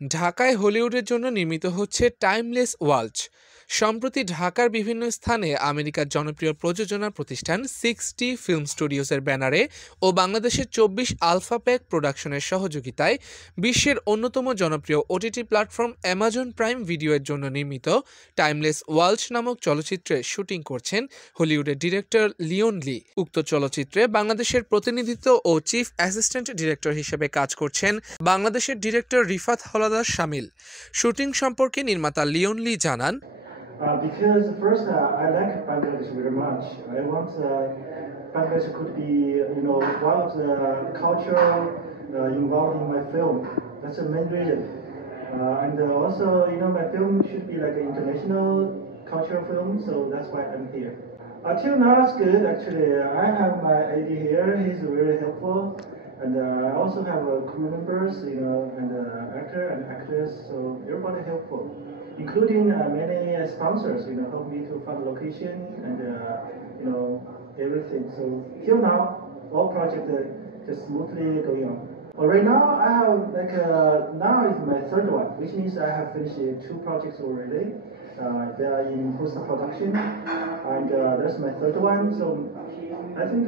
ঢাকায় হলিউডের জন্য নির্মিত হচ্ছে টাইমলেস ওয়াচ। সম্প্রতি ঢাকার বিভিন্ন স্থানে আমেরিকার জনপ্রিয় প্রযোজনা প্রতিষ্ঠান 60 ফিল্ম স্টুডিওসের ব্যানারে ও বাংলাদেশের 24 আলফা প্যাক প্রোডাকশনের সহযোগিতায় বিশ্বের অন্যতম জনপ্রিয় ওটিটি প্ল্যাটফর্ম অ্যামাজন প্রাইম ভিডিওর জন্য নির্মিত টাইমলেস ওয়াচ নামক চলচ্চিত্রের শুটিং করছেন হলিউডের ডিরেক্টর লিওন লি। উক্ত চলচ্চিত্রে বাংলাদেশের প্রতিনিধিত্ব ও চিফ অ্যাসিস্ট্যান্ট ডিরেক্টর হিসেবে কাজ করছেন বাংলাদেশের ডিরেক্টর রিফাত হলাদার শামিল। শুটিং সম্পর্কে নির্মাতা লিওন লি জানান, Because first, I like Bangladesh very much. I want Bangladesh could be, one of the culture involved in my film. That's the main reason. And also, my film should be like an international cultural film, so that's why I'm here. Until now, it's good actually. I have my AD here. He's very helpful. And I also have crew members, and actor and actress, so everybody helpful, including many sponsors, help me to find location and everything. So till now, all project just smoothly going on. Well, right now I have now is my third one, which means I have finished 2 projects already. They are in post production, and that's my third one. So I think.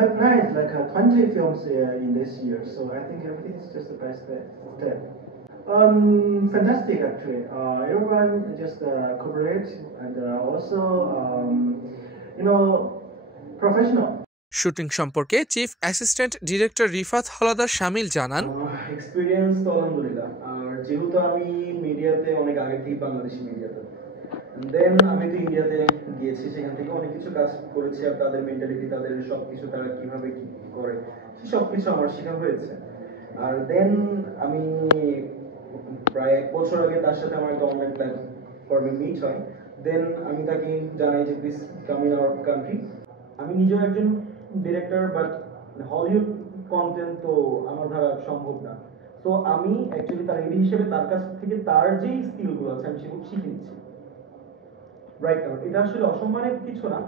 My plan is 20 films in this year, so I think everything is just the best step. Fantastic actually. Everyone just cooperate and also, professional. Shooting সম্পর্কে chief assistant director Rifat Haldar Shamil জানান, experience তো আলহামদুলিল্লাহ। আর যেহেতু আমি মিডিয়াতে অনেক আগে থেকে বাংলাদেশি মিডিয়াতে, দেন আমি তো ইন্ডিয়াতে গিয়েছি, সেখান থেকে অনেক কিছু কাজ করেছি। আর তাদের মেন্টালিটি, তাদের সবকিছু, তারা কিভাবে কি করে, সবকিছু আমার শেখা হয়েছে। আর দেন আমি প্রায় 1 বছর আগে তার সাথে আমার একটা অনলাইন প্ল্যাটফর্মে মিট হয়। দেন আমি তাকে জানাই যে please come in our country. আমি নিজেও একজন ডিরেক্টর, বাট হলিউড কন্টেন্ট তো আমার দ্বারা সম্ভব না। তো আমি অ্যাকচুয়ালি তার এডি হিসেবে তার কাছ থেকে তার যেই স্কিলগুলো আছে আমি সেগুলো শিখে নিচ্ছি। রাইট নাও এটা আসলে অসম্মানের কিছু না,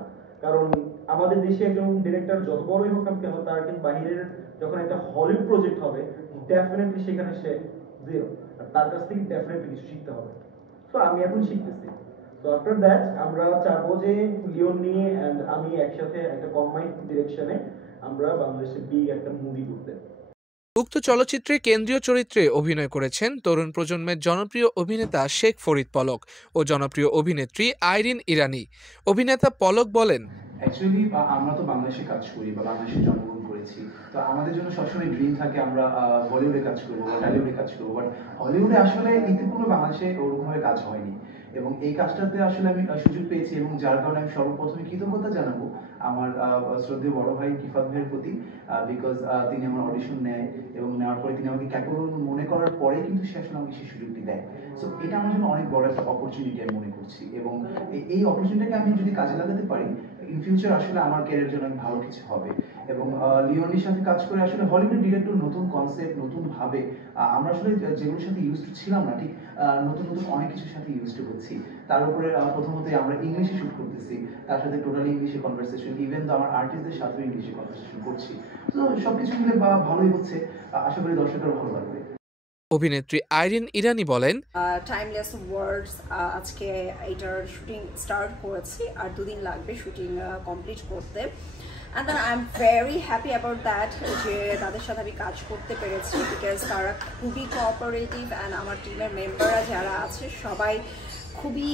কারণ আমাদের দেশে একজন ডিরেক্টর যত বড়ই হোক না কেন, তার কিন্তু বাইরের যখন একটা হলিউড প্রজেক্ট হবে, ডেফিনেটলি সেখানে সে জিরো, আর তার কাছ থেকে ডেফিনেটলি কিছু শিখতে হবে। তো আমি এখন শিখতেছি। তো আফটার দ্যাট আমরা চাবো যে লিওন নিয়ে অ্যান্ড আমি একসাথে একটা কম্বাইন্ড ডিরেকশনে আমরা বাংলাদেশে বিগ একটা মুভি করতে। উক্ত চলচ্চিত্রে কেন্দ্রীয় চরিত্রে অভিনয় করেছেন তরুণ প্রজন্মের জনপ্রিয় অভিনেতা শেখ ফরিদ পলক ও জনপ্রিয় অভিনেত্রী আইরিন ইরানি। অভিনেতা পলক বলেন, অ্যাকচুয়ালি আমরা তো বাংলাদেশে কাজ করি বা বাংলাদেশে জন্মগ্রহণ করেছি, তো আমাদের জন্য সবসময় ড্রিম থাকে আমরা বলিউডে কাজ করবো বা টলিউডে কাজ করবো, বাট হলিউডে আসলে ইতিপূর্বে বাংলাদেশে ওরকমভাবে কাজ হয়নি। এবং এই কাজটাতে আসলে আমি সুযোগ পেয়েছি, এবং যার কারণে আমি সর্বপ্রথমে কৃতজ্ঞতা জানাবো আমার শ্রদ্ধেয় বড় ভাই কিফাত ভাইয়ের প্রতি, বিকজ তিনি আমার অডিশন নেয় এবং নেওয়ার পরে তিনি আমাকে ক্যাপেবল মনে করার পরে কিন্তু সে আসলে আমাকে সেই সুযোগটি দেয়। সো এটা আমার জন্য অনেক বড় একটা অপরচুনিটি আমি মনে করছি, এবং এই অপরচুনিটিকে আমি যদি কাজে লাগাতে পারি, ইন ফিউচার আসলে আমার ক্যারিয়ারের জন্য অনেক ভালো কিছু হবে। এবং লিওনির সাথে কাজ করে আসলে হলিউডের ডিরেক্টর নতুন কনসেপ্ট, নতুন ভাবে আমরা আসলে যেগুলোর সাথে ইউজ টু ছিলাম না, ঠিক নতুন নতুন অনেক কিছুর সাথে ইউজ টু হচ্ছি। তার উপরে প্রথমত আমরা ইংলিশে শুট করতেছি, তার সাথে টোটালি ইংলিশে কনভারসেশন, ইভেন তো আমার আর্টিস্টদের সাথেও ইংলিশে কনভারসেশন করছি। তো সবকিছু মিলে ভালোই হচ্ছে, আশা করি দর্শকের ভালো লাগবে। অভিনেত্রী আইরিন ইরানি বলেন, টাইমলেস ওয়ার্ডস আজকে এটার শুটিং স্টার্ট করেছি, আর 2 দিন লাগবে শুটিং কমপ্লিট করতে। And then I am very happy about that, যে তাদের সাথে আমি কাজ করতে পেরেছি, বিকজ তারা খুবই কোঅপারেটিভ, অ্যান্ড আমার টিমের মেম্বাররা যারা আছে সবাই খুবই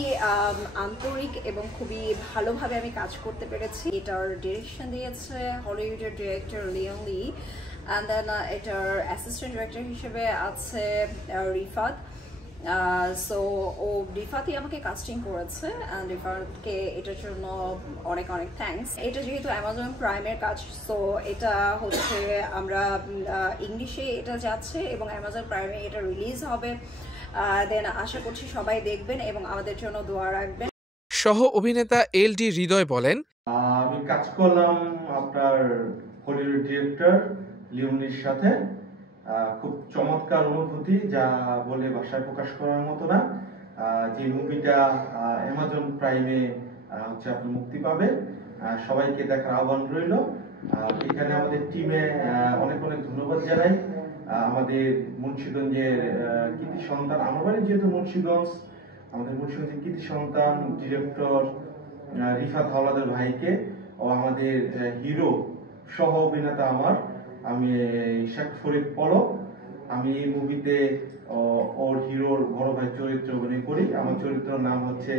আন্তরিক এবং খুবই ভালোভাবে আমি কাজ করতে পেরেছি। এটার ডিরেকশন দিয়েছে হলিউডের director Leon Lee, and then এটার অ্যাসিস্ট্যান্ট ডিরেক্টর হিসেবে আছে রিফাত। সো রিফাতই আমাকে কাস্টিং করেছে, অ্যান্ড রিফাতকে এটার জন্য অনেক অনেক থ্যাঙ্কস। এটা যেহেতু অ্যামাজন প্রাইমের কাজ, সো এটা হচ্ছে আমরা ইংলিশে এটা যাচ্ছে এবং অ্যামাজন প্রাইমে এটা রিলিজ হবে। দেন আশা করছি সবাই দেখবেন এবং আমাদের জন্য দোয়া রাখবেন। সহ অভিনেতা এল ডি হৃদয় বলেন, আমি কাজ করলাম আপনার হলিউড ডিরেক্টর লিওনির সাথে, খুব চমৎকার অনুভূতি, যা বলে ভাষায় প্রকাশ করার মতো না। যে মুভিটা অ্যামাজন প্রাইমে হচ্ছে আপনি মুক্তি পাবে, সবাইকে দেখার আহ্বান রইল। এখানে আমাদের টিমে অনেক অনেক ধন্যবাদ জানাই। আমাদের মুন্সিগঞ্জের কৃতি সন্তান, আমার বাড়ি যেহেতু মুন্সিগঞ্জ, আমাদের মুন্সিগঞ্জের কৃতি সন্তান ডিরেক্টর রিফাত হাওলাদার ভাইকে ও আমাদের হিরো সহ অভিনেতা আমি শেখ ফরিদ পলক, আমি এই মুভিতে ওর হিরোর বড় ভাই চরিত্রে অভিনয় করি। আমার চরিত্রের নাম হচ্ছে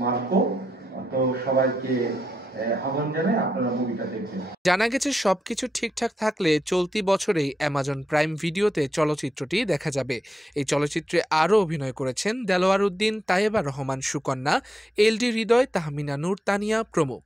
মার্কো। তো সবাইকে আহ্বান জানাই, আপনারা মুভিটা দেখবেন। জানা গেছে সবকিছু ঠিকঠাক থাকলে চলতি বছরেই অ্যামাজন প্রাইম ভিডিওতে চলচ্চিত্রটি দেখা যাবে। এই চলচ্চিত্রে আরও অভিনয় করেছেন দেলোয়ার উদ্দিন, তায়েবা রহমান সুকন্যা, এলডি হৃদয়, তাহমিনা নূর, তানিয়া প্রমুখ।